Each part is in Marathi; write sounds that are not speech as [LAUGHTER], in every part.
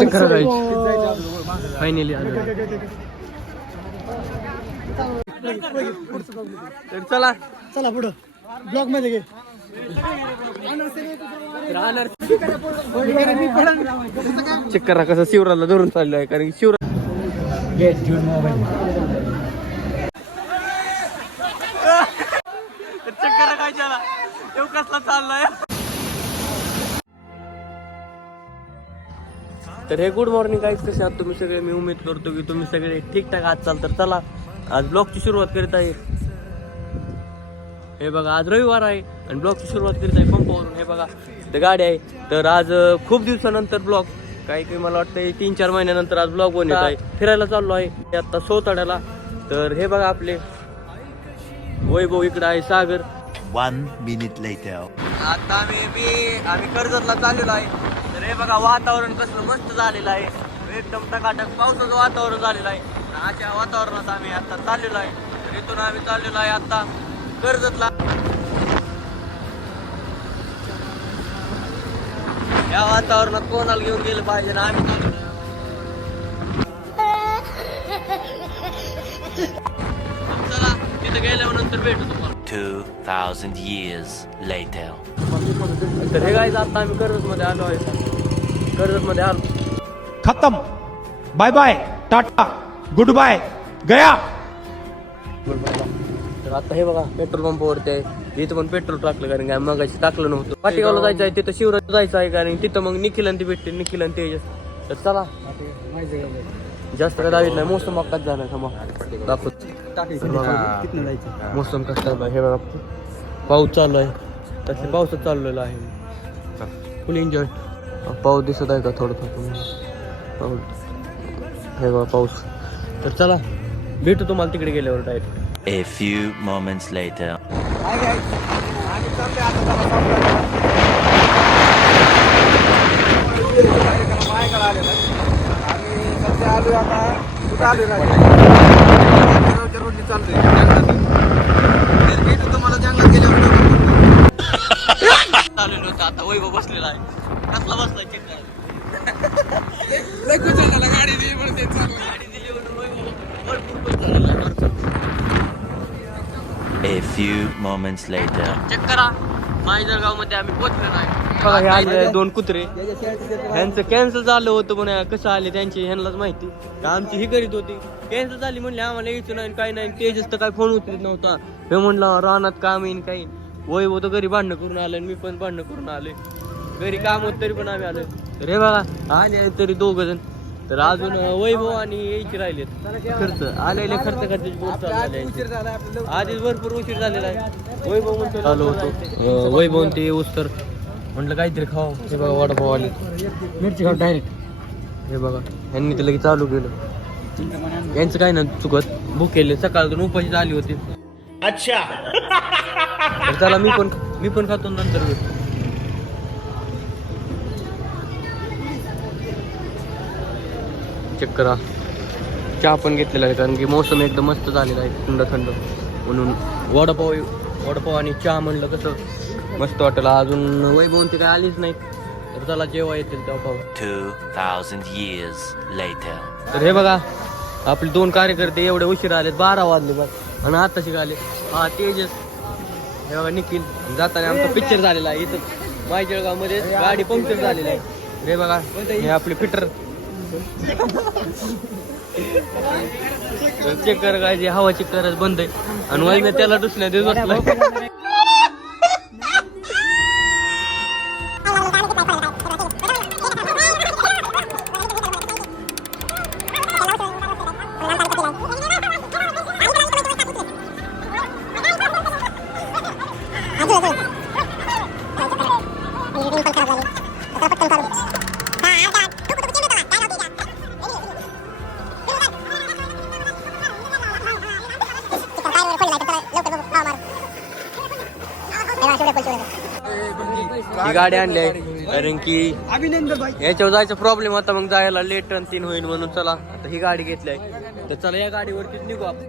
चक्कर करायची. फायनली आलो. तर चला. चला पुढं. ब्लॉगमध्ये घे. चक्कर कसं शिवराला धरून चाललो आहे कारण शिवरा चक्कर काय झाला. येऊ कसला चाललाय? तर हे गुड मॉर्निंग गाईज कसे आहात तुम्ही सगळे? मी उमेद करतो की तुम्ही सगळे ठीकठाक आज चाल तर चला. आज ब्लॉगची सुरुवात करीत आहे. हे बघा आज रविवार आहे आणि ब्लॉगची सुरुवात करीत आहे पंपावरून. हे बघा ते गाडी आहे. तर आज खूप दिवसानंतर ब्लॉग काही काही मला वाटतं तीन चार महिन्यानंतर आज ब्लॉग बनवत आहे. फिरायला चाललो आहे. ते आता सोताड्याला. तर हे बघा आपले. वैभव इकडं आहे सागर. Minute later. आता आम्ही मी आम्ही कर्जतला चाललेलो आहे. हे बघा वातावरण कसलं मस्त झालेलं आहे. एकदम टकाटक पावसाचं वातावरण झालेलं आहे. अशा वातावरणात आम्ही आता चाललेलो आहे. तर इथून आम्ही चाललेलो आहे आता कर्जतला. या वातावरणात कोणाला घेऊन गेलं पाहिजे ना आम्ही. चला तिथं गेल्यानंतर भेटू तुम्हाला. 2,000 years later. तर हे काय आता आम्ही कर्जत मध्ये आलो आहे. कर्जत मध्ये आलो. खत्म. Bye bye tata good bye गया. तर आता हे बघा पेट्रोल पंपावरती आहे. इथं पण पेट्रोल टाकलं कारण काय मगाशी टाकलं नव्हतं. पाटीगावला जायचं आहे तिथं शिवराज जायचं आहे कारण तिथं मग निखिल आणि ती भेटते निखिल आणि तेजस. तर चला. जास्त काय दावीत नाही. मोसम अक्काच झाला थांबा. दाखवत. मोसम कसं हे बघा. पाऊस चालू आहे. तसे पाऊसच चाललेला आहे. फुल एन्जॉय पाऊस दिसत आहे का थोडं थोडं पाऊस. हे बघा पाऊस. तर चला भेटू तुम्हाला तिकडे गेल्यावर direct A few moments later. होतं आता वैभव बसलेला आहे. कसला बसलाय चेक गाडी दिली म्हणून वैभव भरपूर चाललेला आहे. A few moments later. Check करा. गावमध्ये आम्ही पोहोचलो नाही. हे आले दोन कुत्रे. ह्यांचं कॅन्सल झालं होतं पण कसं आले त्यांची ह्यांनाच माहिती. आमची ही करीत होती. कॅन्सल झाली म्हणले आम्हाला यायचं नाही काही नाही. तेजस तर काय फोन उचलत नव्हता. हे म्हणलं रानात काम येईन काही. वैभव तर घरी भांडणं करून आलं आणि मी पण भांडणं करून आलोय घरी काम होत तरी पण आम्ही आलोय तर हे बघा आले तरी दोघ जण. तर अजून वैभव आणि यायचे राहिलेत. खर्च आलेले खर्च खर्चाची चालू आहे. आधीच भरपूर उशीर झालेला आहे. वैभव म्हणतो चालू होतो. वैभव ते येऊस तर म्हटलं काहीतरी खाऊ हे बघा वडापाव आले. मिरची खाऊ डायरेक्ट हे बघा यांनी ते लगेच चालू केलं. यांचं काय ना चुकत. बुक केले. सकाळतून उपाशी आली होती. अच्छा. [LAUGHS] चला मी पण मी पण खातो नंतर भेटू. चेक करा. चहा पण घेतलेला आहे कारण की मोसम एकदम मस्त झालेला आहे थंड थंड. म्हणून वडापाव वडापाव आणि चहा म्हणलं कसं मस्त वाटेल. अजून वैभव ते काय आलीच नाहीत. तर चला जेव्हा येतील तेव्हा पाहू. 2,000 years later. तर हे बघा आपले दोन कार्यकर्ते एवढे उशीर आलेत बारा वाजले बघ. आणि आताशी आले. हा तेजस. हे बघा निखिल जाताना आमचा पिक्चर झालेला आहे. इथं मायजळगावमध्ये गाडी पंक्चर झालेली आहे. रे बघा हे आपले फिटर चेक कर काय जे हवा चेक करायचं बंद आहे. आणि वाईन त्याला दुसऱ्या दिवस बसलाय. गाडी आणली आहे. कारण की याच्यावर जायचा प्रॉब्लेम होता मग जायला लेट आणि तीन होईल म्हणून चला. आता ही गाडी घेतली आहे. तर चला या गाडीवरतीच निघू आपण.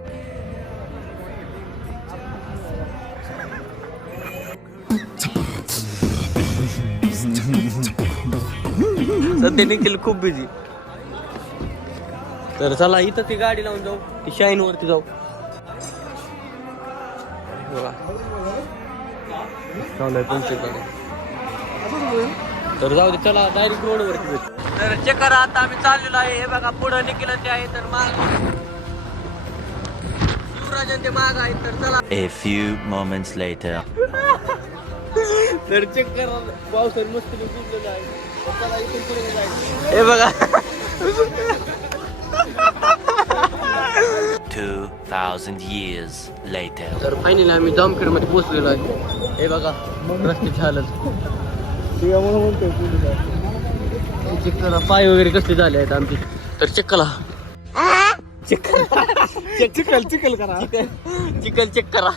सध्या निखिल खूप बिझी तर चला इथं ती गाडी लावून जाऊ. ती शाईन वरती जाऊ. बघा. चालू आहे तर जाऊ दे चला डायरेक्ट रोड वरती भेटू. तर चेक करा आता आम्ही चाललेलो आहे. हे बघा पुढं निखिल ते आहे तर माग शिवराजन ते माग आहे तर चला. A few moments later. तर चेक करा पावसाने मस्त आहे. तर चला इथून पुढे जायचं हे बघा. 2,000 years later. तर फायनली आम्ही जामखेडमध्ये पोहोचलेलो आहे. हे बघा रस्ते झालं चेक करा पाय वगैरे कसले झाले आहेत आमचे? तर चेक करा चेक करा चिकल चिकल करा. चिकल चेक करा.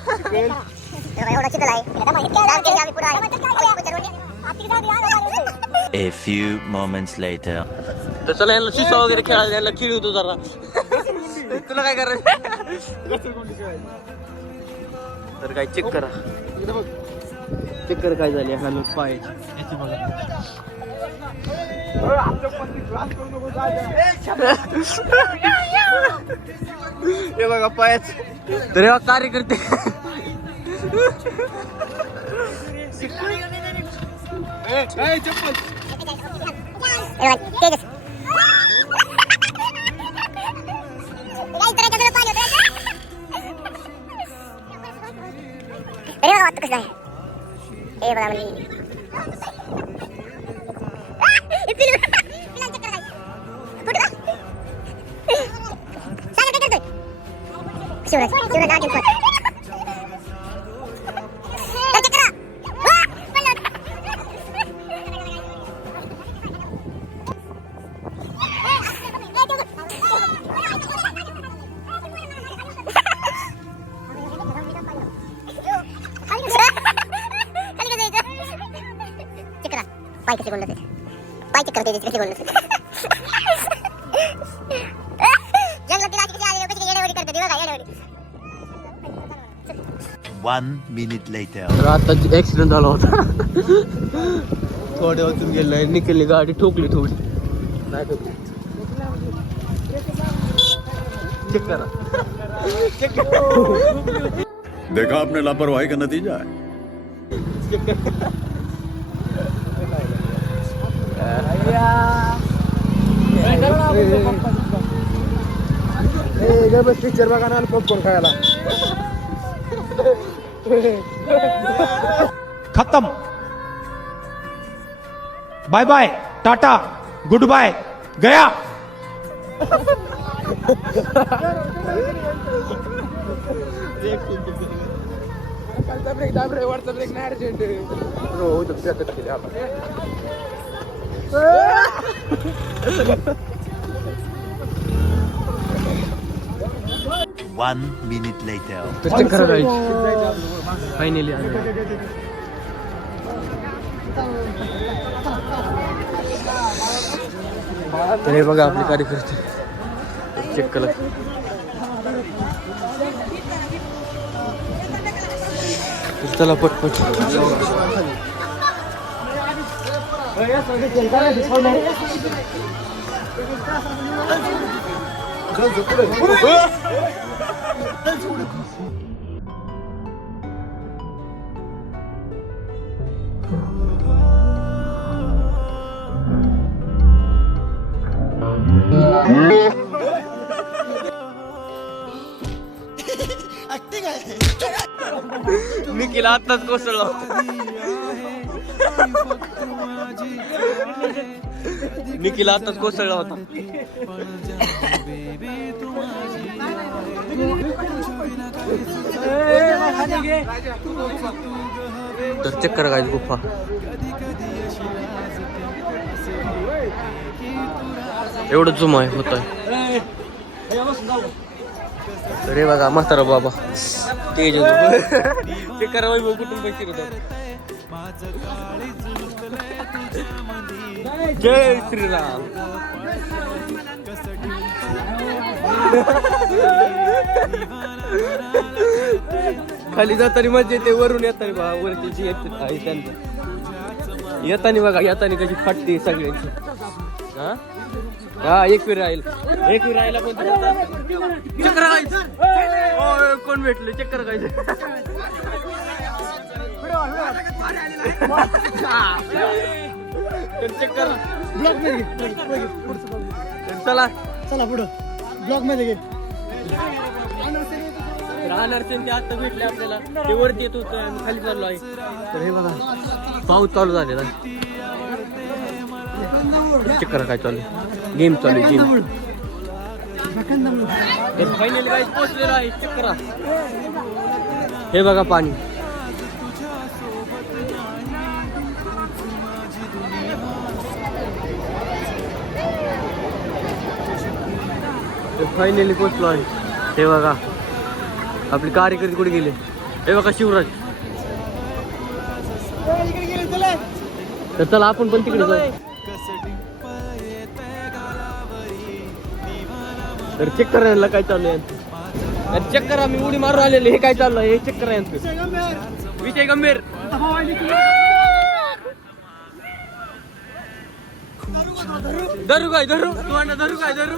A few moments later. तर चला यांना शिसा वगैरे खेळायला यांना खेळवतो जरा. तुला काय करायचं? तर काय चेक करा. कर काय झाली हालत पायाची हे बघा पायाच तर हे कार्यकर्ते. एवढा तेजस. तिला इतराच्या जवळ पाणी होतं. तरी मला वाटतं कसं आहे चक्कर होते कसे गोंडत जंगलात तिला कशी आली कशी येड्यावडी करते बघा One minute later. तर आता ऍक्सिडेंट झाला होता. थोड्या वाजून गेलाय निकलली गाडी ठोकली थोडी. नाही ठोकली चेक करा. चेक करा. देखा आपने लापरवाही का नतीजा है। पिक्चर बघा ना पॉपकॉर्न खायला खत्म bye bye tata good bye गया One minute later. तर चेक करा गाडी फायनली आले. तर हे बघा आपली कार्यकर्ते चेक करा. चला पटपट. मी केला आत्ताच कोसळला. [LAUGHS] [LAUGHS] निखिल आताच कोसळला होता. तर चक्कर काय गुफा. एवढं जुम आहे होत आहे अरे बघा म्हातारा बाबा. ते ते करा वैभव कुठून पैसे होतात जय श्रीराम. खाली जाताना मजा येते वरून येताना बघा वरती जी येते त्यांचं. येताना बघा येताना कशी फाटते सगळ्यांची. हा? हा एक राहील. एक फिर राहिला पण चक्कर काय कोण भेटले? चक्कर काय? चक्कर ब्लॉकमध्ये घे. चला. चला पुढं. ब्लॉकमध्ये घे. राहणार ते आता भेटले आपल्याला. ते वरती येत होतं आणि खाली चाललो आहे. तर हे बघा. पाऊस चालू झालेला. चक्कर काय चालू गेम चालू गेम फायनली काय पोहोचलेलो आहे. चक्करा हे बघा पाणी. तर फायनली पोचलो आहे हे बघा. आपले कार्यकर्ते कुठे गेले? हे बघा शिवराज. तर चला आपण पण तिकडे जाऊ. तर चेक करा यांना काय चालू आहे. चेक करा मी उडी मारून आलेले हे काय चाललंय हे चेक करा यांचं. विजय गंभीर. धरू काय धरू तू धरू काय धरू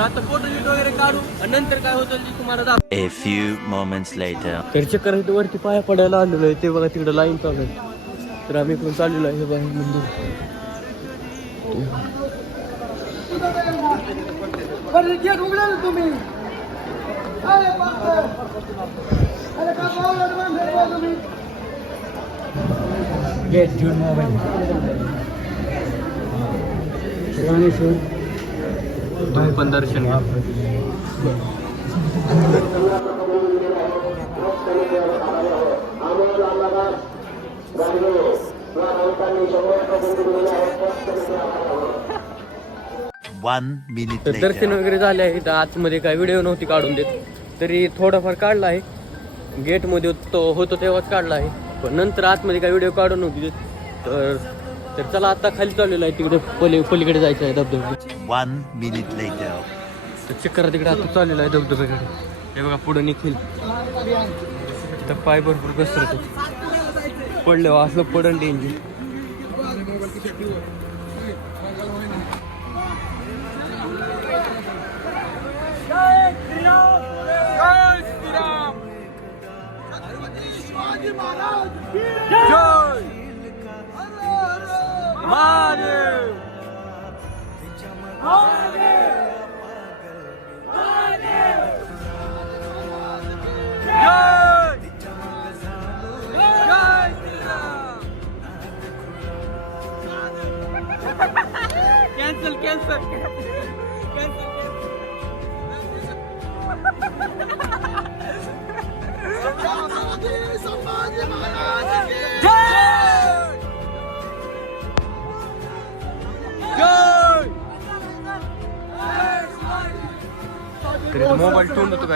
आता फोटो वगैरे काढू आणि नंतर काय होतं ते तुम्हाला दाखव. A few moments later. तर चेक करा इथं वरती पाया पडायला आलेलो आहे ते बघा तिकडं लाईन चालू आहे. तर आम्ही इकडून चाललेलो आहे हे बघा हे मंदिर गेट उघडा ना तुम्ही. अरे बापरे. अरे का पावलं बांधलं बा तुम्ही? तुम्ही पण दर्शन घ्या तर दर्शन. वगैरे झाले आहे तर आतमध्ये काय व्हिडिओ नव्हती काढून देत. तरी थोडाफार काढला आहे. गेटमध्ये तो होतो तेव्हाच काढला आहे. पण नंतर आतमध्ये काय व्हिडिओ काढून नव्हती देत. तर तर चला आता खाली चाललेलो आहे तिकडे पली पलीकडे जायचं आहे धबधबे. One minute later. तर चक्कर तिकडे आता चाललेलो आहे धबधब्याकडे. हे बघा पुढे निघील तर पाय भरपूर घसरतो पडले असलं पडन डेंजर कॅन्सल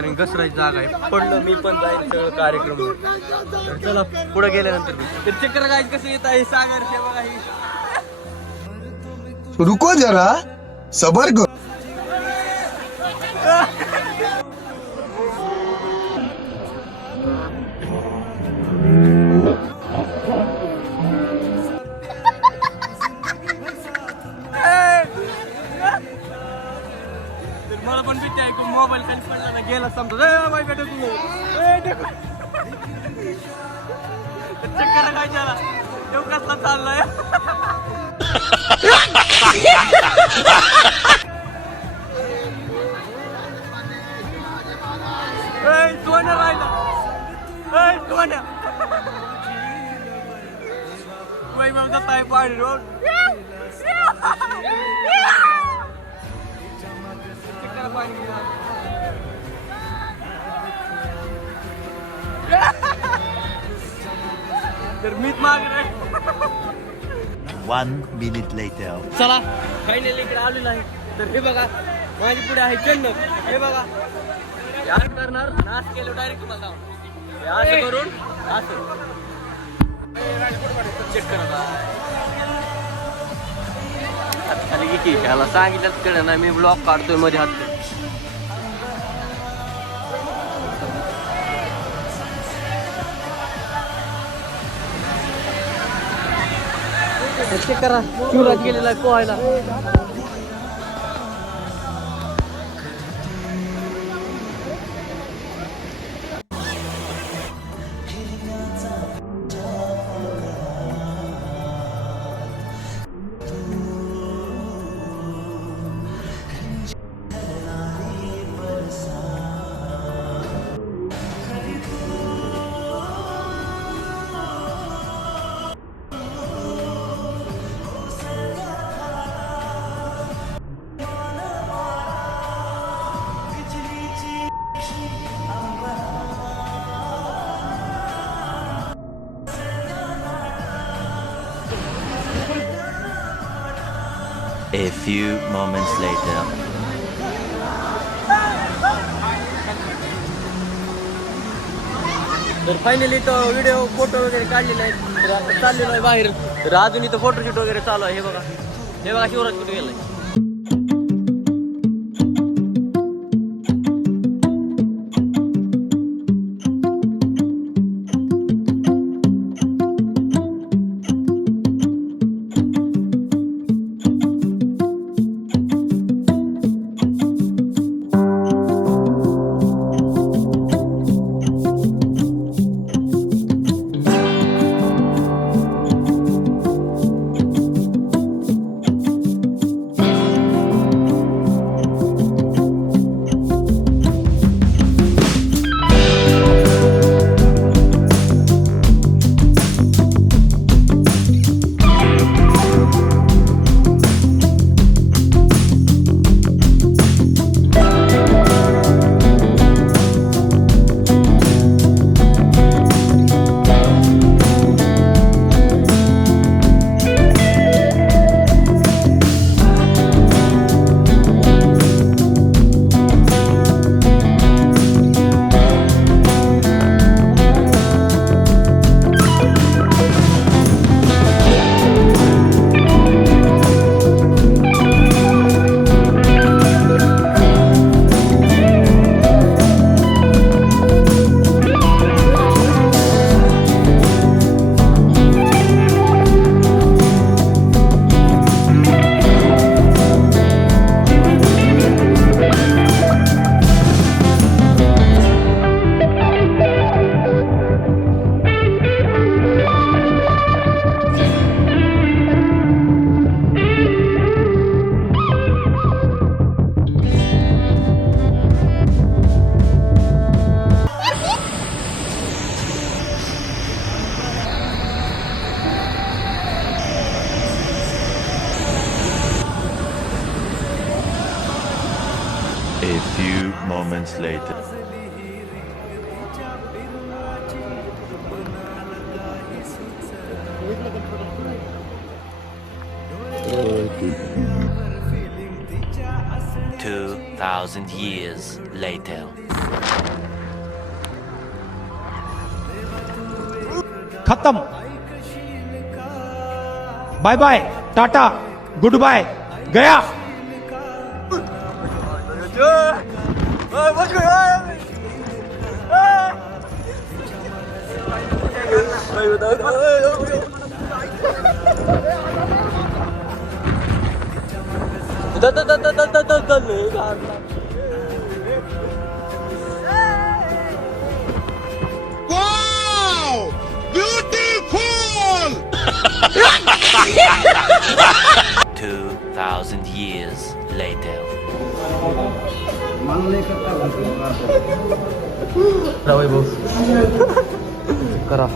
कारण घसरायची जागा आहे. पडलं मी पण जाईल सगळं कार्यक्रम तर चला पुढे गेल्यानंतर तर चक्र काय कसं येत आहे? सागर सेवा रुको जरा. सबर करो सोन्या वय मग जात आहे पाणी रोड चक्कर पाणी तर मीच मागे रे One minute later. चला फायनली इकडे आलेलो आहे तर हे बघा माझी पुढे आहे जन्नत हे बघा यार करणार नाच केलं डायरेक्ट तुम्हाला असं करून असं. चेक करा. आता खाली की की त्याला सांगितलं कळलं नाही मी ब्लॉक काढतोयमध्ये हात चेक करा. चुरात गेलेला पोहायला. Few moments later. तर फायनली तो व्हिडिओ फोटो वगैरे काढलेला आहे तर आता चाललेलो आहे बाहेर तर अजून इथं फोटोशूट वगैरे चालू आहे हे बघा. हे बघा शिवराज कुठे गेलाय? moments later. Two thousand years later. खत्म bye bye tata goodbye गया Wow! Beautiful! Two thousand years later. Dawaj, bus. Kara.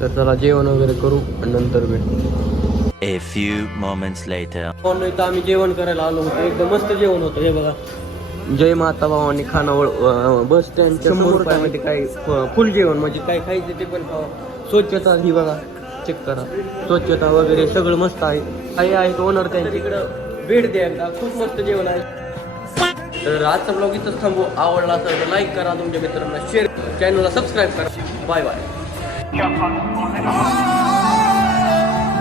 तर चला जेवण वगैरे करू आणि नंतर भेटू. A few moments later. इथं आम्ही जेवण करायला आलो होतो. एकदम मस्त जेवण होतं. हे बघा. जय माता भवानी खानावळ बस स्टँडच्या समोर रुपयामध्ये काय फुल जेवण. म्हणजे काय खायचं ते पण खावा स्वच्छता ही बघा. चेक करा. स्वच्छता वगैरे सगळं मस्त आहे. काही आहेत ओनर त्यांच्या इकडं भेट द्या एकदा. खूप मस्त जेवण आहे. तर आजचा ब्लॉग इथंच थांबू. आवडला असेल तर लाईक करा. तुमच्या मित्रांना शेअर चॅनलला सबस्क्राईब करा. बाय बाय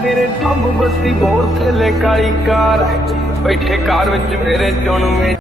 ਮੇਰੇ ਥੰਮ ਬਸਤੀ ਬਹੁਤ ਥੱਲੇ ਕਾਲੀ ਕਾਰ ਬੈਠੇ ਕਾਰ ਵਿੱਚ ਮੇਰੇ ਚੁਣ ਵਿੱਚ